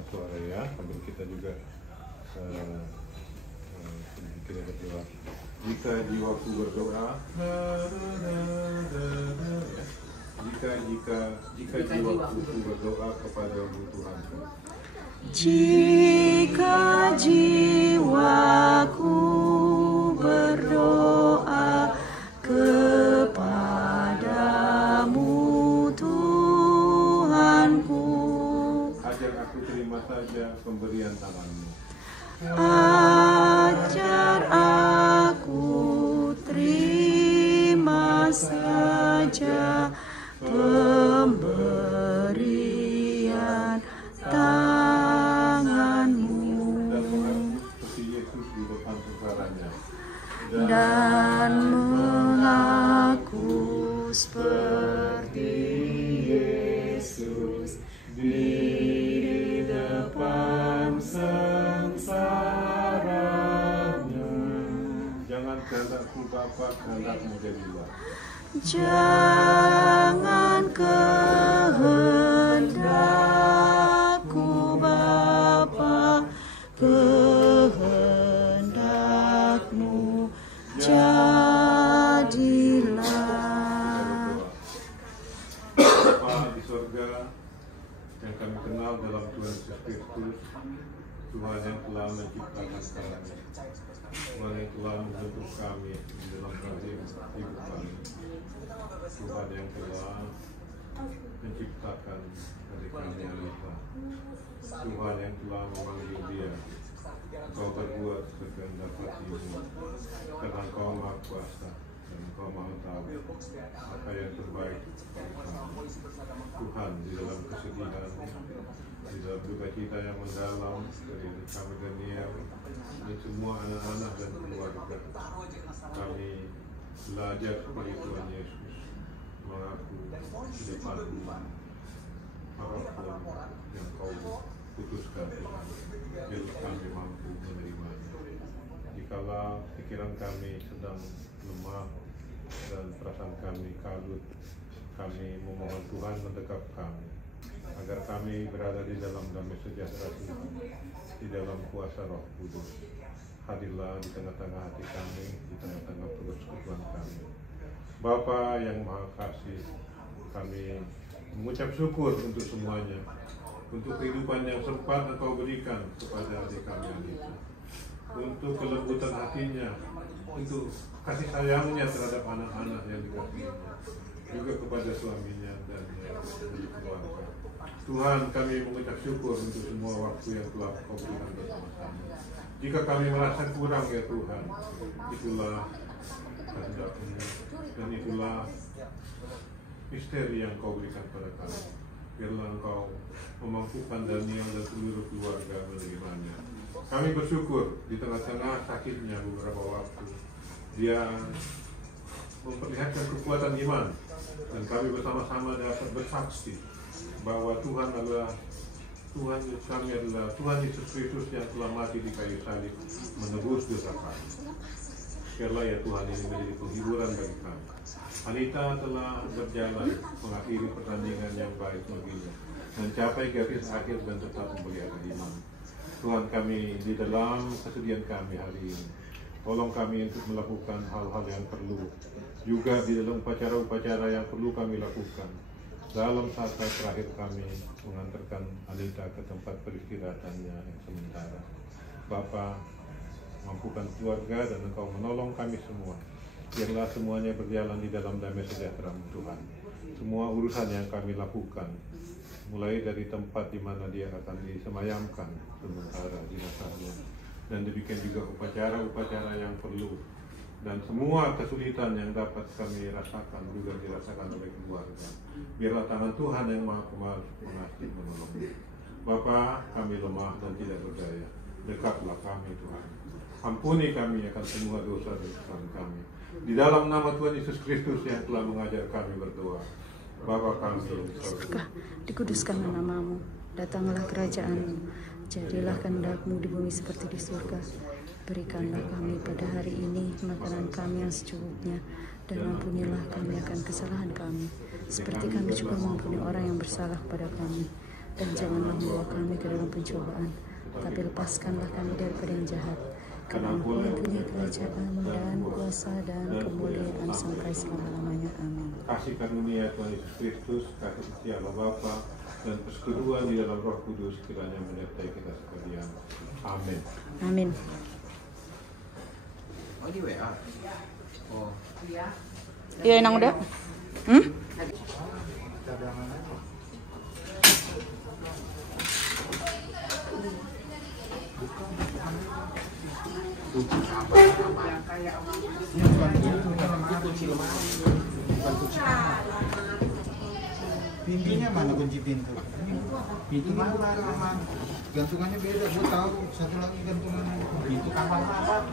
angkat suara ya, sambil kita juga sedikit berdoa. Jika jiwaku berdoa, jika jiwaku berdoa kepadamu Tuhan. Jika jiwaku berdoa kepadamu Tuhanku, ajar aku terima saja pemberian tanganmu. Ajar aku terima saja pemberian tanganmu dan mengaku seperti Yesus di depan sengsaranya. Jangan kehendakku Bapa, kehendakmu jadilah. Jangan kehendakku Bapa, kehendakmu jadilah. Bapa di surga, yang kami kenal dalam Tuhan Yesus Kristus, Tuhan yang telah menciptakan kami, Tuhan yang telah membentuk kami di dalam rahim ibu kami, Tuhan yang telah menciptakan dari kami Alita, Tuhan yang telah memanggil dia. Kau berbuat sekehendak hatimu, karena Kau Maha Kuasa dan Kau Maha Tahu apa yang terbaik bagi kami. Tuhan, di dalam kesedihan, di dalam duka cita yang mendalam dari kami Daniel, ini semua anak-anak dan keluarga, kami belajar seperti Tuhan Yesus mengaku di depan-Mu apapun yang Kau putuskan, Tuhan, biar kami mampu menerimanya. Jikalau pikiran kami sedang lemah dan perasaan kami kalut, kami memohon Tuhan mendekat kami, agar kami berada di dalam damai sejahtera Tuhan, di dalam kuasa Roh Kudus. Hadirlah di tengah-tengah hati kami, di tengah-tengah persekutuan kami. Bapa yang Maha Kasih, kami mengucap syukur untuk semuanya, untuk kehidupan yang sempat Engkau berikan kepada adik kami Anita, untuk kelembutan hatinya, untuk kasih sayangnya terhadap anak-anak yang dikasihinya, juga kepada suaminya dan keluarga. Tuhan, kami mengucap syukur untuk semua waktu yang telah Kau berikan bersama-sama. Jika kami merasa kurang ya Tuhan, itulah kehendak-Mu dan itulah misteri yang Kau berikan pada kami. Biarlah Engkau memampukan Daniel dan seluruh keluarga menerimanya. Kami bersyukur di tengah-tengah sakitnya beberapa waktu, dia memperlihatkan kekuatan iman, dan kami bersama-sama dapat bersaksi bahwa Tuhan adalah Tuhan kami adalah Tuhan Yesus Kristus yang telah mati di kayu salib menebus dosa kami. Biarlah ya Tuhan ini menjadi penghiburan bagi kami. Anita telah berjalan mengakhiri pertandingan yang baik baginya, mencapai garis akhir dan tetap memelihara iman. Tuhan, kami di dalam kesedihan kami hari ini, tolong kami untuk melakukan hal-hal yang perlu, juga di dalam upacara-upacara yang perlu kami lakukan. Dalam saat-saat terakhir kami mengantarkan Anita ke tempat peristirahatannya yang sementara. Bapa, mampukan keluarga dan Engkau menolong kami semua. Biarlah semuanya berjalan di dalam damai sejahtera Tuhan. Semua urusan yang kami lakukan, mulai dari tempat di mana dia akan disemayamkan sementara jenazahnya, dan demikian juga upacara-upacara yang perlu, dan semua kesulitan yang dapat kami rasakan juga dirasakan oleh keluarga. Biarlah tangan Tuhan yang Maha Pengasih menolong. Bapa, kami lemah dan tidak berdaya. Dekatlah kami Tuhan. Ampuni kami akan semua dosa-dosa kami. Di dalam nama Tuhan Yesus Kristus yang telah mengajar kami berdoa. Bapa kami yang di surga, dikuduskanlah namamu, datanglah kerajaan-Mu, jadilah kehendak-Mu di bumi seperti di surga. Berikanlah kami pada hari ini makanan kami yang secukupnya, dan ampunilah kami akan kesalahan kami, seperti kami juga mengampuni orang yang bersalah kepada kami. dan janganlah membawa kami ke dalam pencobaan, tapi lepaskanlah kami daripada yang jahat. Karena Engkau yang punya kerajaan dan kuasa dan kemuliaan sampai selama-lamanya. Amin. Kasih karunia Tuhan Yesus Kristus, kasih setia Allah Bapa, dan persekutuan di dalam Roh Kudus kiranya menyertai kita sekalian. Amin. Amin. Oh di WA. Oh. Iya enang udah. Pintunya mana kunci pintu? Pintu mana? Gantungannya beda. Gue tahu satu lagi gantungannya. Pintu kamar apa?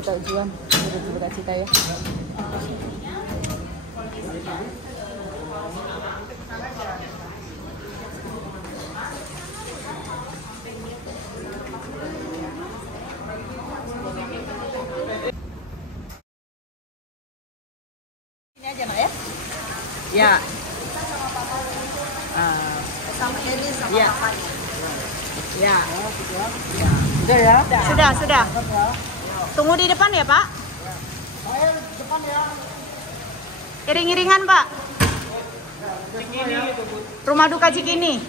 Kita ujuan, berduka cita ya. Ini aja Mak ya? Ya. Sama ini sama ya. Papanya. Ya. Sudah ya? Sudah. Tunggu di depan ya Pak? Saya di depan ya. Iring-iringan Pak. Rumah duka Cikini.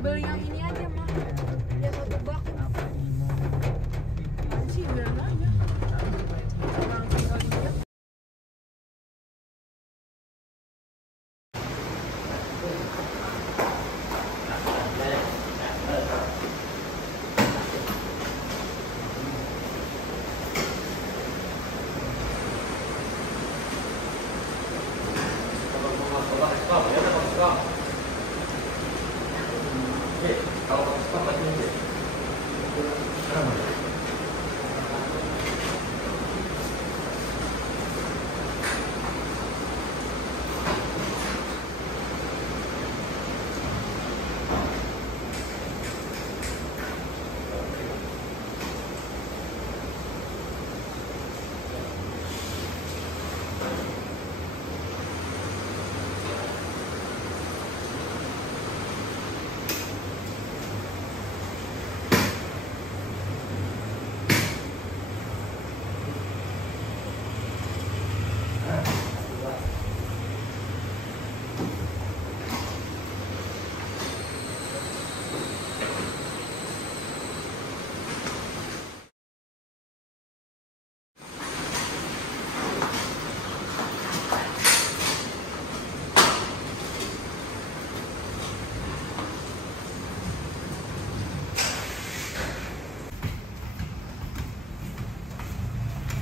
Beli yang ini aja Mak, yang satu bak. Sih bilang aja. Orang tinggal dia.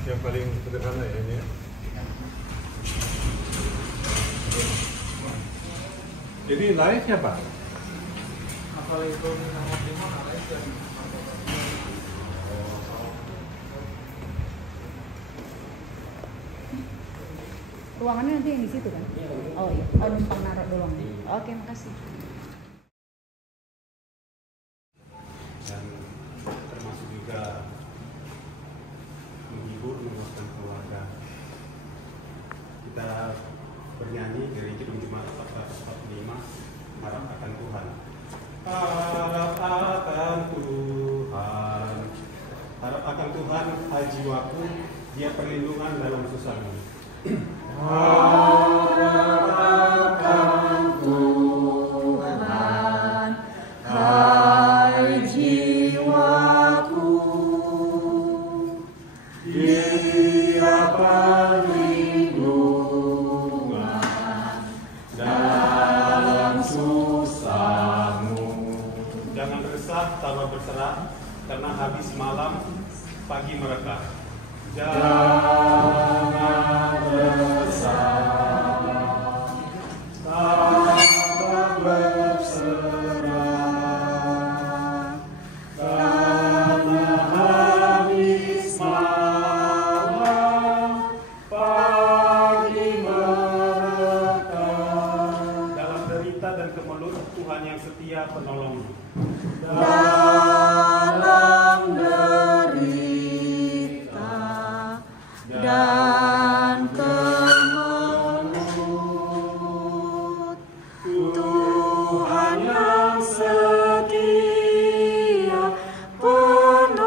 Yang paling sederhana ya ini ya. Jadi live ya Pak? Kalau itu nama prima live dan Ruangannya nanti yang di situ kan? Oh iya. Oh, numpang naruh doang. Oke, makasih. Dan termasuk juga menghibur, menguatkan keluarga. Kita bernyanyi dari Kidung Jumat 1445, harap akan Tuhan. Harap akan Tuhan, harap akan Tuhan, hai jiwaku, Dia perlindungan dalam susahmu. Harap akan Tuhan, hai jiwaku, Dia perlindungan dalam susahmu. Jangan resah, tabah berserah, karena habis malam, pagi merekah. Jangan resah, tabah berserah, karena habis malam, pagi merekah. Dalam derita dan kemelut, Tuhan yang setia penolongmu. Dalam derita dan kemelut, Tuhan yang setia penolongku.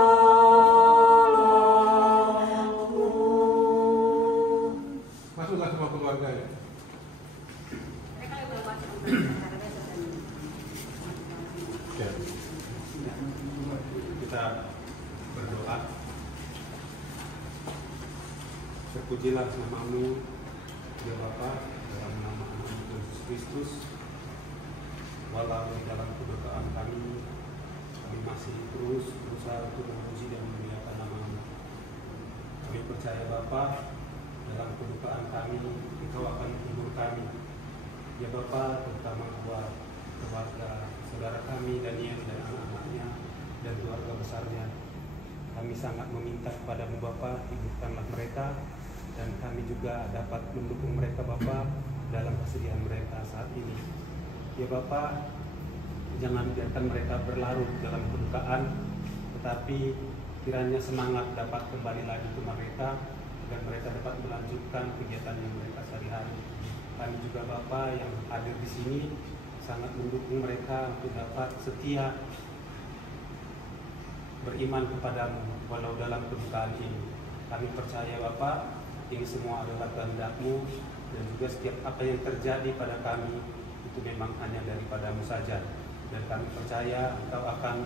Masuklah semua keluarga ya. Ya. Kita berdoa. Terpujilah namamu, ya Bapa, dalam nama Anak Yesus Kristus. Walau di dalam keberdoaan kami masih terus berusaha untuk memuji dan memuliakan namamu. Kami percaya Bapa, dalam kedukaan kami, Engkau akan menghibur kami. Ya Bapa, terutama buat keluarga saudara kami, Daniel dan anak-anaknya, dan keluarga besarnya. Kami sangat meminta kepadamu Bapa, hidupkanlah mereka, dan kami juga dapat mendukung mereka Bapa dalam kesedihan mereka saat ini. Ya Bapa, jangan biarkan mereka berlarut dalam kedukaan, tetapi kiranya semangat dapat kembali lagi ke mereka, agar mereka dapat melanjutkan kegiatan yang mereka sehari-hari. Kami juga Bapa yang hadir di sini sangat mendukung mereka untuk dapat setia beriman kepadamu walau dalam kedukaan ini. Kami percaya Bapa, ini semua adalah kehendak-Mu, dan juga setiap apa yang terjadi pada kami itu memang hanya daripadamu saja. Dan kami percaya Engkau akan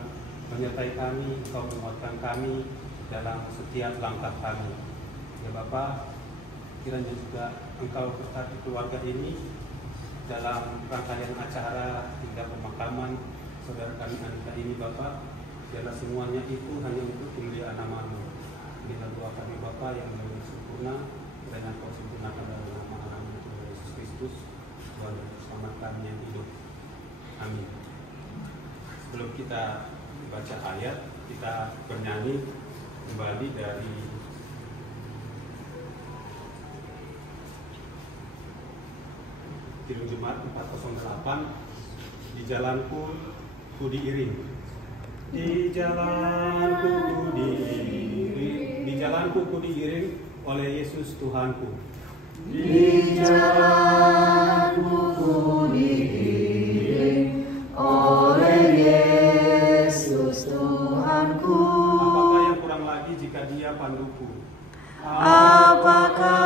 menyertai kami, Engkau menguatkan kami dalam setiap langkah kami. Ya Bapa, kiranya juga Engkau berkati keluarga ini dalam rangkaian acara hingga pemakaman saudara kami Anita ini Bapa. Biarlah semuanya itu hanya untuk kemuliaan nama-Mu. Inilah doa kami Bapa yang lebih sempurna, dan Engkau sempurnakan dalam nama Anak Tuhan Yesus Kristus, Tuhan dan Selamat kami yang hidup. Amin. Sebelum kita baca ayat, kita bernyanyi kembali dari Kidung Jumat 408, di jalanku ku diiring. Di jalanku ku diiring, di jalanku ku diiring oleh Yesus Tuhanku. Di jalanku ku diiring oleh Yesus Tuhanku. Apakah yang kurang lagi jika Dia panduku? Apakah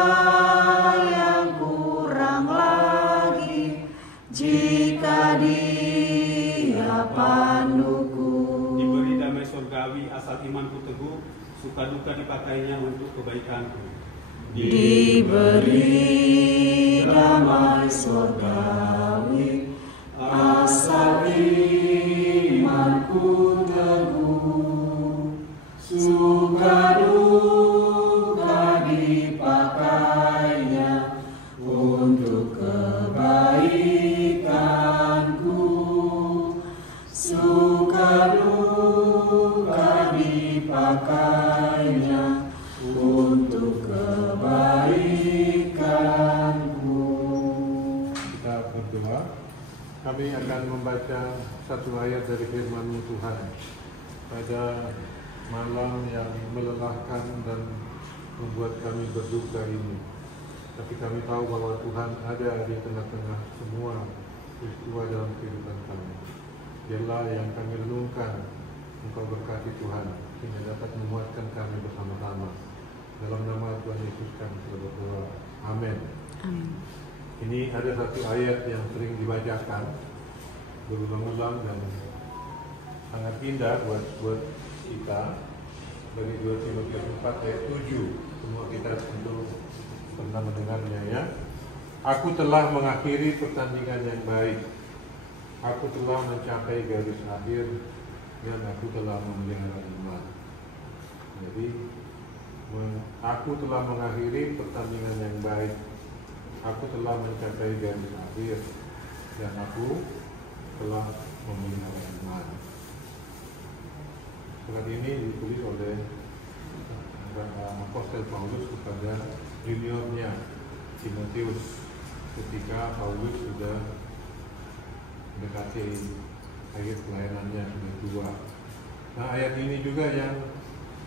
yang kurang lagi jika Dia panduku? Diberi damai surgawi asal imanku teguh, suka duka dipakainya untuk kebaikanku. Diberi damai surgawi asal imanku teguh, suka duka dipakainya untuk kebaikanku, suka duka dipakainya untuk kebaikan. kami akan membaca satu ayat dari firman Tuhan pada malam yang melelahkan dan membuat kami berduka ini. Tapi kami tahu bahwa Tuhan ada di tengah-tengah semua peristiwa dalam kehidupan kami. Dialah yang kami renungkan. Engkau berkati Tuhan, sehingga dapat menguatkan kami bersama-sama. Dalam nama Tuhan Yesus kami sudah berdoa. Amin. Amin. Ini ada satu ayat yang sering dibacakan berulang-ulang dan sangat indah buat kita, dari 2 Timotius 4 ayat 7. Semua kita tentu pernah mendengarnya ya. Aku telah mengakhiri pertandingan yang baik. Aku telah mencapai garis akhir dan aku telah memelihara iman. Jadi aku telah mengakhiri pertandingan yang baik. Aku telah mencapai garis akhir dan aku telah memelihara iman. Surat ini ditulis oleh Apostel Paulus kepada juniornya Timotius ketika Paulus sudah mendekati akhir pelayanannya, sudah tua. Nah, ayat ini juga yang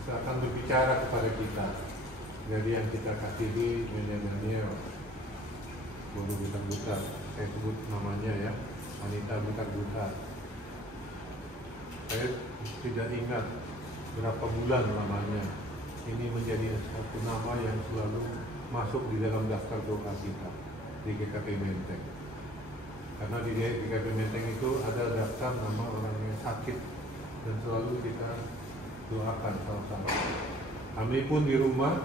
akan berbicara kepada kita. Jadi yang kita kasihi Daniel, guru buta-buta, saya sebut namanya ya, wanita buta-buta. Saya tidak ingat berapa bulan lamanya. Ini menjadi satu nama yang selalu masuk di dalam daftar doa kita di GKP Menteng. Karena di GKP Menteng itu ada daftar nama orang yang sakit dan selalu kita doakan sama-sama. Kami pun di rumah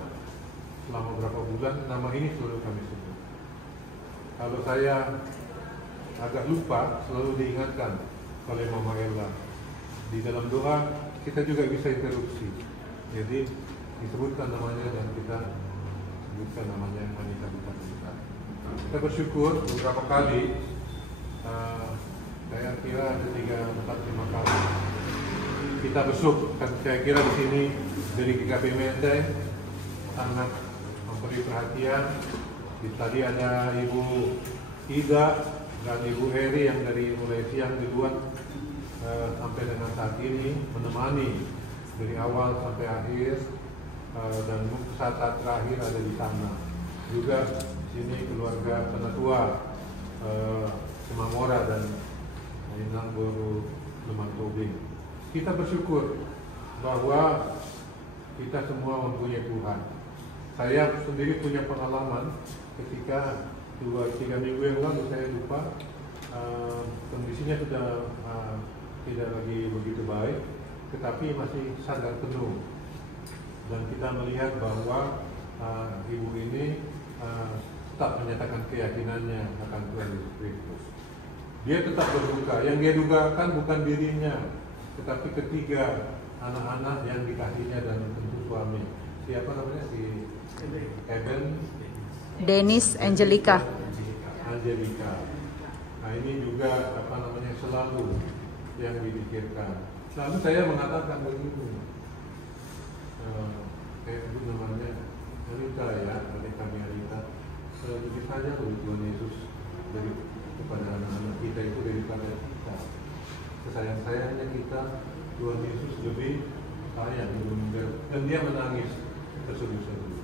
selama beberapa bulan nama ini selalu kami sebut. Kalau saya agak lupa, selalu diingatkan oleh Mama Ella. Di dalam doa kita juga bisa interupsi. Jadi disebutkan namanya dan kita sebutkan namanya wanita buta-buta. Kita bersyukur beberapa kali, saya kira ada 3-4-5 kali kita besuk. Saya kira di sini dari GKP Menteng sangat memberi perhatian. Tadi ada Ibu Ida dan Ibu Heri yang dari mulai siang duluan sampai dengan saat ini menemani dari awal sampai akhir, dan saat terakhir ada di sana. Juga sini keluarga Penatua Semamora dan Inang Boru Leman Tobing. Kita bersyukur bahwa kita semua mempunyai Tuhan. Saya sendiri punya pengalaman ketika 2-3 minggu yang lalu, saya lupa, kondisinya sudah tidak lagi begitu baik, tetapi masih sadar penuh. Dan kita melihat bahwa ibu ini tetap menyatakan keyakinannya akan Tuhan Yesus Kristus. Dia tetap berduka. Yang dia dugakan bukan dirinya, tetapi ketiga anak-anak yang dikasihnya dan tentu suami. Siapa namanya? Si Eben, Dennis, Angelica. Nah, ini juga selalu yang dipikirkan. Lalu saya mengatakan begini, saya sebut namanya Anita ya, adik kami Anita. Lebih saja Tuhan Yesus dari kepada anak-anak kita itu daripada kita. Kesayang-sayangnya kita, Tuhan Yesus lebih sayang dan dia menangis terseduh-seduh.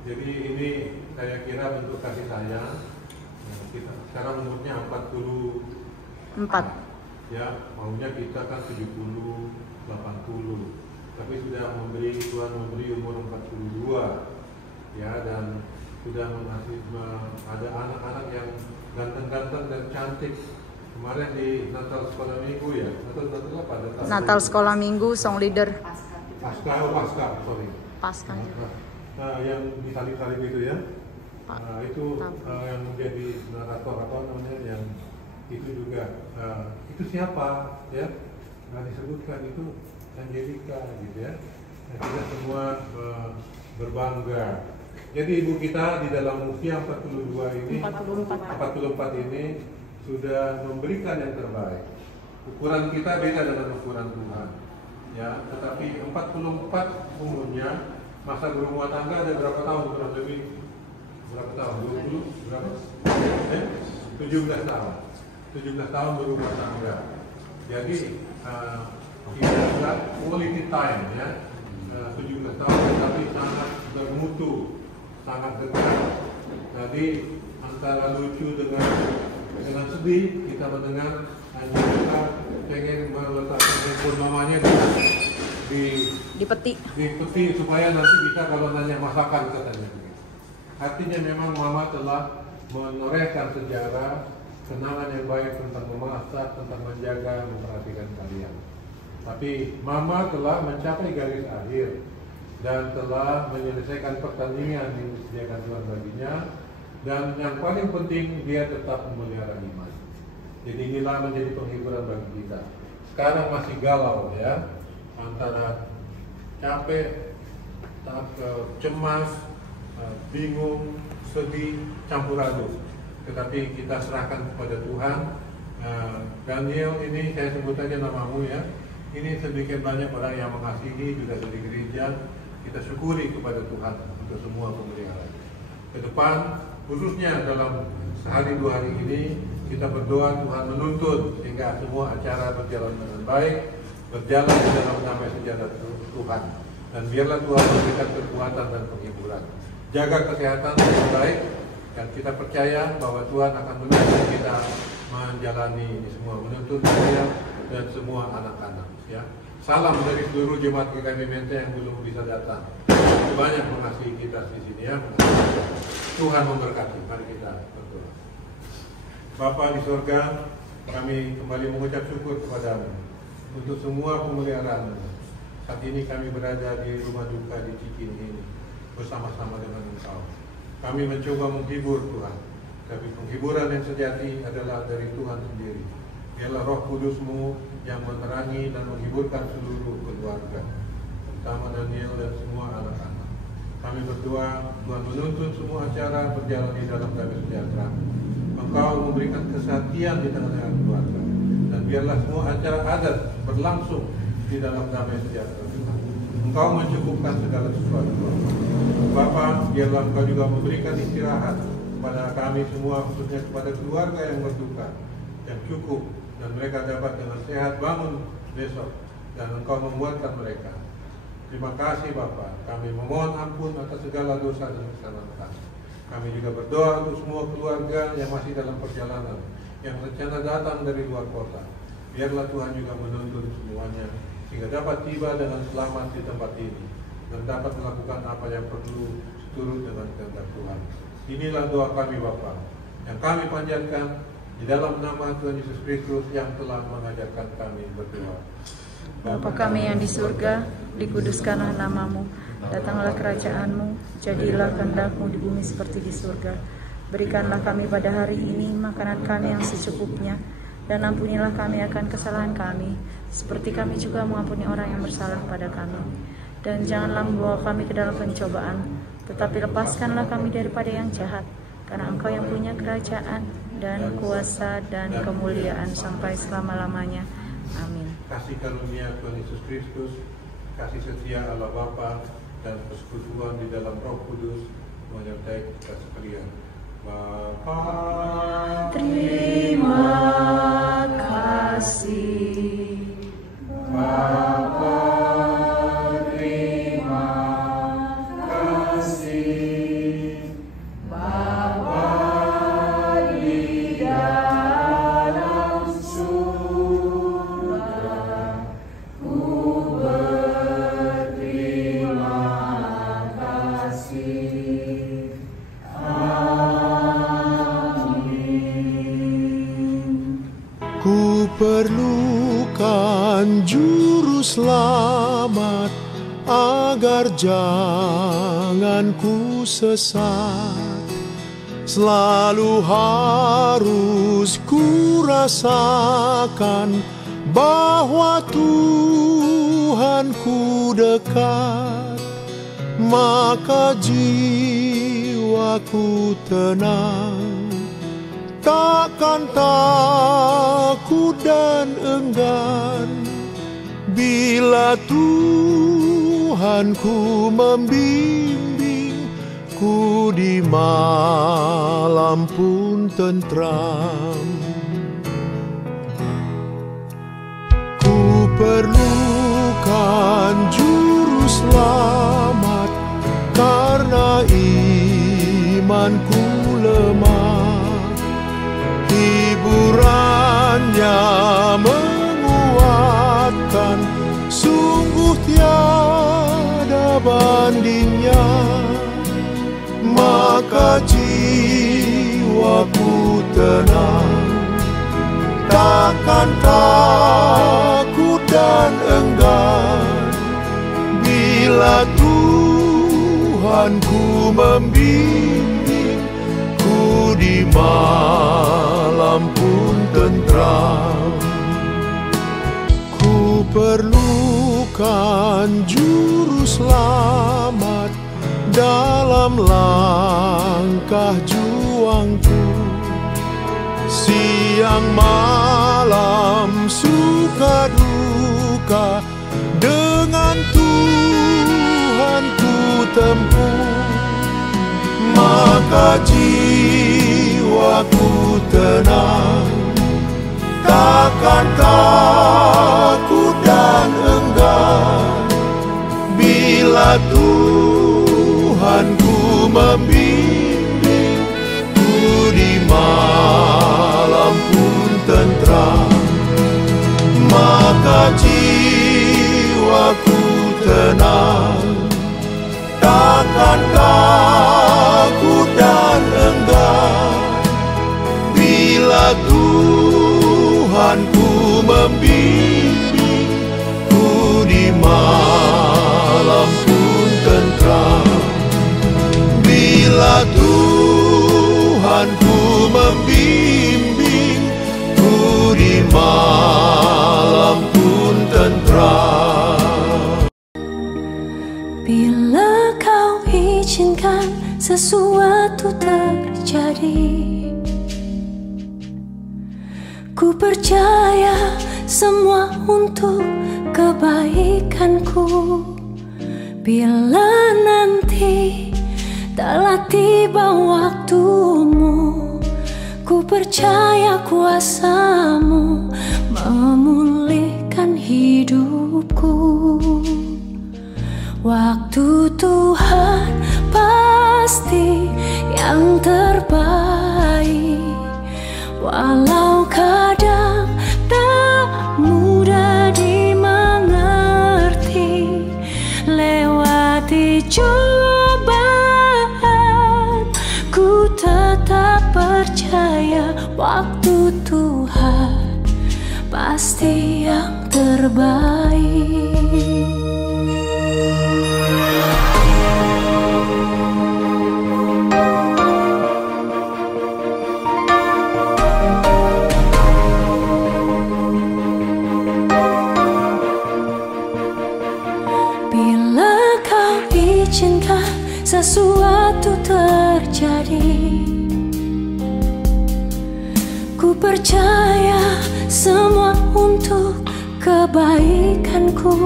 Jadi ini saya kira bentuk kasih sayang. Kita sekarang umurnya 44. Ya, maunya kita kan 70, 80. Tapi sudah Tuhan memberi umur 42. Ya, dan sudah ada anak-anak yang ganteng-ganteng dan cantik. Kemarin di Natal Sekolah Minggu ya, Natal Sekolah Minggu, song leader. Pasca. Nah, yang disalib-salib itu ya, itu yang menjadi narator yang itu juga, itu siapa ya? Nggak disebutkan, itu Angelica gitu ya. Nah, kita semua berbangga. Jadi ibu kita di dalam usia 44 ini sudah memberikan yang terbaik. Ukuran kita beda dengan ukuran Tuhan. Ya, tetapi 44 umurnya, masa berumah tangga ada berapa tahun? Kurang lebih berapa tahun? 20? Berapa? 17 tahun. 17 tahun berumah tangga. Jadi kita buat quality time ya, 17 tahun tapi sangat bermutu, sangat dekat. Jadi antara lucu dengan sedih kita mendengar, hanya kita pengen meletakkan handphone mamanya di peti supaya nanti bisa kalau nanya masakan katanya. Artinya memang mama telah menorehkan sejarah, kenangan yang baik tentang memasak, tentang menjaga, memperhatikan kalian. Tapi mama telah mencapai garis akhir dan telah menyelesaikan pertandingan yang disediakan Tuhan baginya. Dan yang paling penting, dia tetap memelihara iman. Jadi inilah menjadi penghiburan bagi kita. Sekarang masih galau ya, antara capek, cemas, bingung, sedih, campur aduk. Tetapi kita serahkan kepada Tuhan. Daniel ini saya sebut aja namamu ya. Ini sedikit banyak orang yang mengasihi juga dari gereja. Kita syukuri kepada Tuhan untuk semua pemeliharaan. Ke depan, khususnya dalam sehari 2 hari ini, kita berdoa Tuhan menuntun sehingga semua acara berjalan dengan baik, berjalan di dalam damai sejahtera Tuhan. Dan biarlah Tuhan memberikan kekuatan dan penghiburan. Jaga kesehatan dengan baik, dan kita percaya bahwa Tuhan akan menuntun kita menjalani ini semua, menuntun saya dan semua anak-anak. Ya. Salam dari seluruh jemaat GKI Mente yang belum bisa datang. Banyak mengasihi kita di sini ya. Tuhan memberkati. Mari kita berdoa. Bapa di surga, kami kembali mengucap syukur kepadamu untuk semua pemeliharaan. Saat ini kami berada di rumah duka di Cikini ini bersama-sama dengan Engkau. Kami mencoba menghibur Tuhan, tapi penghiburan yang sejati adalah dari Tuhan sendiri. Biarlah Roh Kudus-Mu yang menerangi dan menghiburkan seluruh keluarga, terutama Daniel dan semua anak-anak. Kami berdoa Tuhan menuntun semua acara berjalan di dalam damai sejahtera. Engkau memberikan kesehatan di tengah-tengah keluarga, dan biarlah semua acara adat berlangsung di dalam damai sejahtera Tuhan. Engkau mencukupkan segala sesuatu. Bapa, biarlah Engkau juga memberikan istirahat kepada kami semua, khususnya kepada keluarga yang berduka, yang cukup, dan mereka dapat dengan sehat bangun besok, dan Engkau menguatkan mereka. Terima kasih Bapa, kami memohon ampun atas segala dosa dan kesalahan kami. Kami juga berdoa untuk semua keluarga yang masih dalam perjalanan, yang rencana datang dari luar kota. Biarlah Tuhan juga menuntun semuanya, sehingga dapat tiba dengan selamat di tempat ini, dan dapat melakukan apa yang perlu seturut dengan kehendak Tuhan. Inilah doa kami Bapa, yang kami panjatkan di dalam nama Tuhan Yesus Kristus yang telah mengajarkan kami berdoa. Bapa kami yang di surga, dikuduskanlah namamu, datanglah kerajaan-Mu, jadilah kehendak-Mu di bumi seperti di surga. Berikanlah kami pada hari ini makanan kami yang secukupnya, dan ampunilah kami akan kesalahan kami, seperti kami juga mengampuni orang yang bersalah pada kami. Dan janganlah membawa kami ke dalam pencobaan, tetapi lepaskanlah kami daripada yang jahat, karena Engkau yang punya kerajaan dan kuasa dan kemuliaan sampai selama-lamanya. Amin. Kasih karunia Tuhan Yesus Kristus, kasih setia Allah Bapa, dan persekutuan di dalam Roh Kudus menyertai kita sekalian. Bapa, terima kasih. Bapa, terima kasih. Bapa di dalam surga, ku berterima kasih. Amin. Ku perlukan juru selamat agar jangan ku sesat. Selalu harus ku rasakan bahwa Tuhanku dekat, maka jiwaku tenang, takkan takut dan enggan bila Tuhanku membimbingku di malam pun tentram. perlukan juru selamat karena imanku lemah. Hiburannya menguatkan, sungguh tiada bandingnya. Maka jiwaku tenang, takkan takut dan enggan bila Tuhanku membimbingku di malam pun tentram. Ku perlukan juru selamat dalam langkah juangku. Siang malam suka duka dengan Tuhan ku tempuh. Maka jiwaku tenang, takkan takut dan enggan bila Tuhanku membimbingku di malam pun tentram. Maka jiwaku tenang, takkan takut dan enggan bila Tuhanku membimbingku di malam pun tentram. Bila Tuhanku membimbingku di malam pun tentram. Bila kau izinkan sesuatu terjadi, ku percaya semua untuk kebaikanku. Bila nanti telah tiba waktumu, ku percaya kuasa-Mu memulihkan hidupku. Waktu Tuhan pasti yang terbaik, walau kadang tak mudah dimengerti. Lewati cobaan, ku tetap percaya waktu Tuhan pasti yang terbaik. Sesuatu terjadi, ku percaya semua untuk kebaikanku.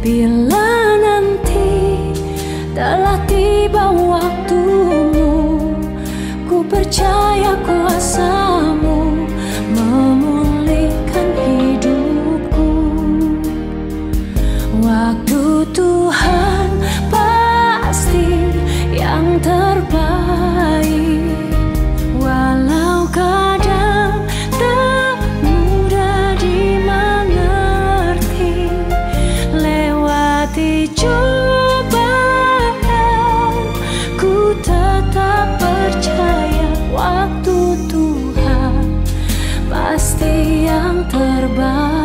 Bila nanti telah tiba waktumu, ku percaya kuasa-Mu memulihkan hidupku. Waktu Tuhan pasti yang terbaik, walau kadang tak mudah dimengerti. Lewati cobaan, ku tetap percaya waktu Tuhan pasti yang terbaik.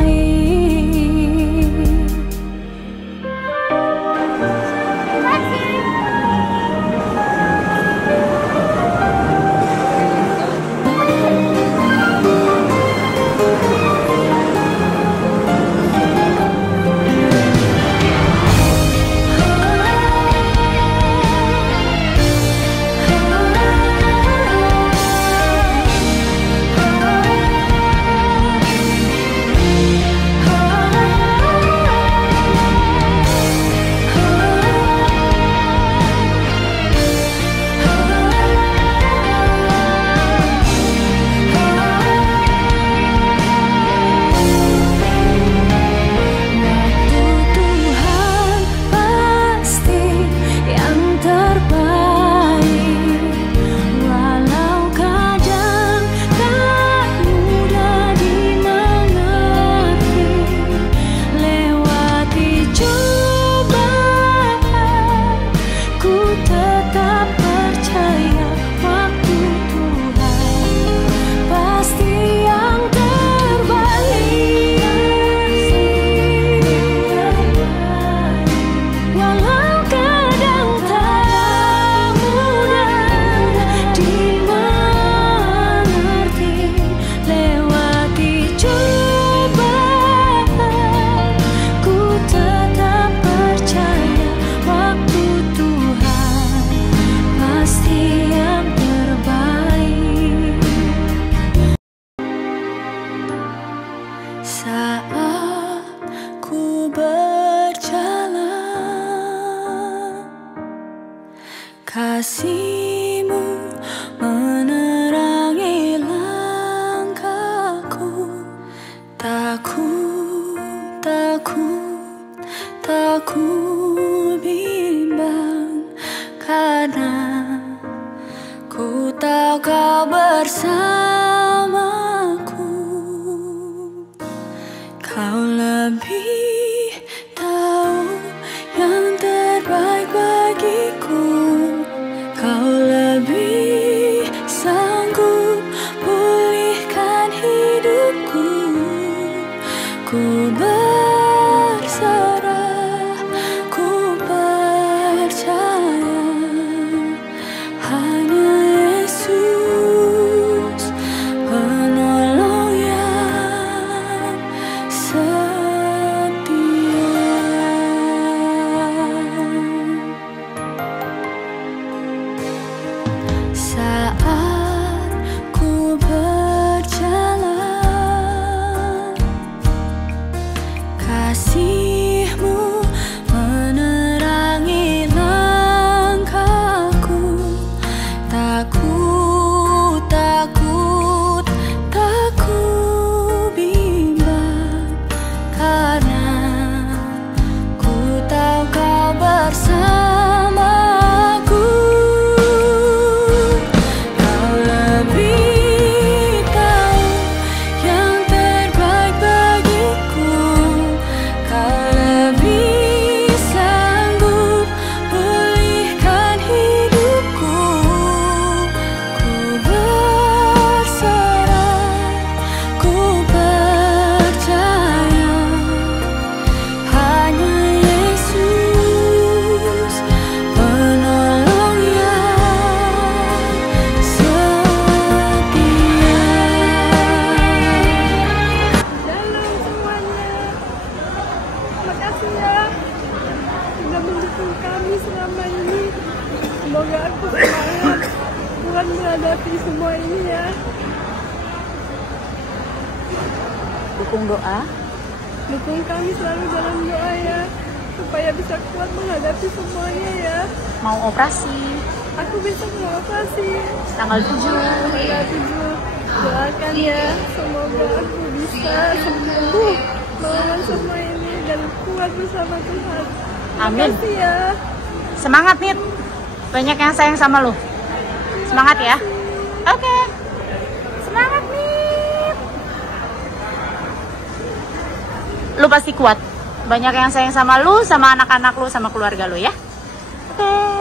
Kasih-Mu menerangi langkahku. Takut, takut, takut bimbang, karena ku tahu Kau bersamaku. Kau lebih tahu yang terbaik bagiku. Kau lebih sanggup pulihkan hidupku. Ku berserah, ku percaya, hanya Yesus penolong yang setia. Saat ku berjalan, kasih-Mu menerangi langkahku. Takut, takut, takut bimbang, karena ku tahu Kau bersamaku. Kau lebih tahu yang terbaik bagiku. Kau lebih sanggup pulihkan hidupku. Ku berserah, ku percaya, hanya Yesus penolong yang setia. Dalam semuanya. Makasih ya sudah mendukung kami selama ini. Semoga aku semangat buat menghadapi semua ini ya. Dukung doa. Dukung kami selalu dalam doa ya, supaya bisa kuat menghadapi semuanya ya. Mau operasi Aku bisa mengoperasi tanggal 7. tanggal 7. Doakan ya, semoga aku bisa sembuh melawan semua ini dan kuat bersama Tuhan. Amin. Makasih ya. Semangat Nit. Banyak yang sayang sama lu. Semangat ya. Oke. Semangat Nit. Lu pasti kuat. Banyak yang sayang sama lu, sama anak-anak lu, sama keluarga lu ya. Oke.